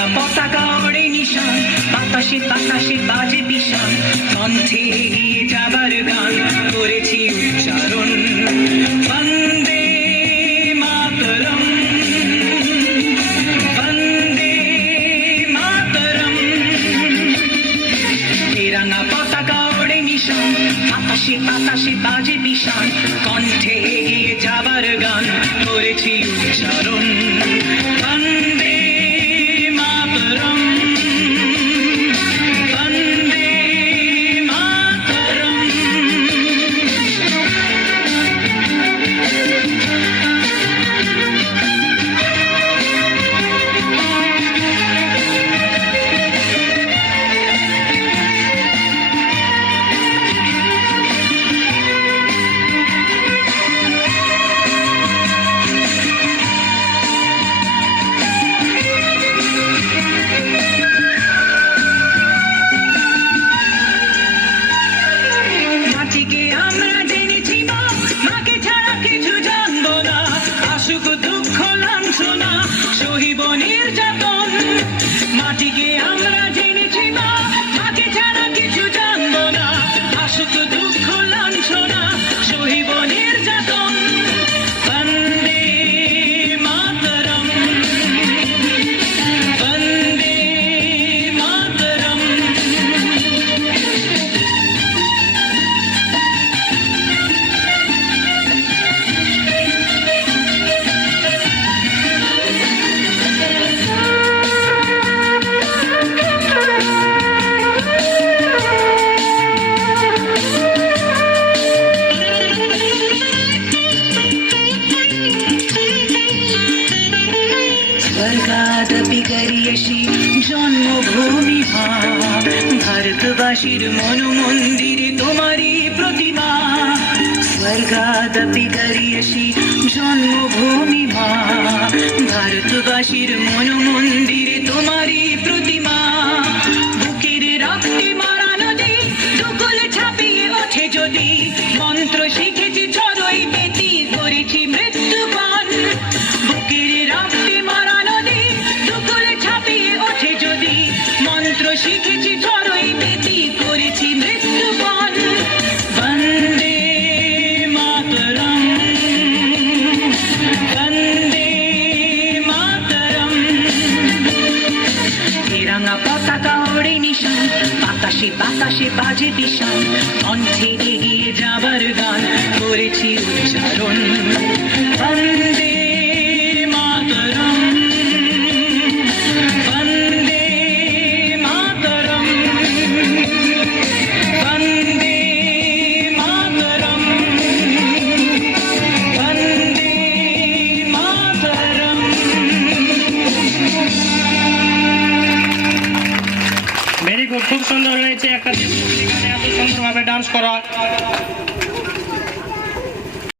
রাঙা পতাকা ওড়ে নিশান, বাতাসে বাতাসে বাজে বিষাণ, কণ্ঠে এগিয়ে যাবার গান করেছি উচ্চারণ। বন্দে মাতরম, বন্দে মাতরম। এই রাঙা পতাকা ওড়ে নিশান, বাতাসে বাতাসে বাজে বিষাণ, কণ্ঠে এগিয়ে যাবার গান করেছি উচ্চারণ। বন্দে মাতরম, বন্দে মাতরম। মাটিকে আমরা জেনেছি মা, মাকে ছাড়া কিছু জানবো না। আসুক দুঃখ লাঞ্ছনা, সহিব নির্যাতন। মাটিকে আমরা জেনেছি মা, মাকে ছাড়া কিছু জানবো না। আসুক দুঃখ লাঞ্ছনা, সহিব নির্যাতন। বন্দে মাতরম, বন্দে মাতরম। স্বর্গাদপি করিয়সি জন্মভূমি মা, ভারতবাসীর মনমন্দিরে তোমারই প্রতিমা। স্বর্গাদপি করিয়সি জন্মভূমি মা, ভারতবাসীর মনমন্দিরে তোমারই প্রতিমা। বুকের রক্তে মারা নদী, দুকুলে ছাপিয়ে ওঠে যদি, মন্ত্র শিখেছি চড়ই বেতি, করেছি মৃত্যুপান। বুকের রক্তে মারা নদী, দুকুলে ছাপিয়ে ওঠে যদি, মন্ত্র শিখেছি চড়ই বেতি, করেছি মৃত্যুপান। বন্দে মাতরম, বন্দে মাতরম। এই রাঙা পতাকা ওড়ে নিশান, বাতাসে বাতাসে বাজে বিষাণ, কণ্ঠে এগিয়ে যাবার গান করেছি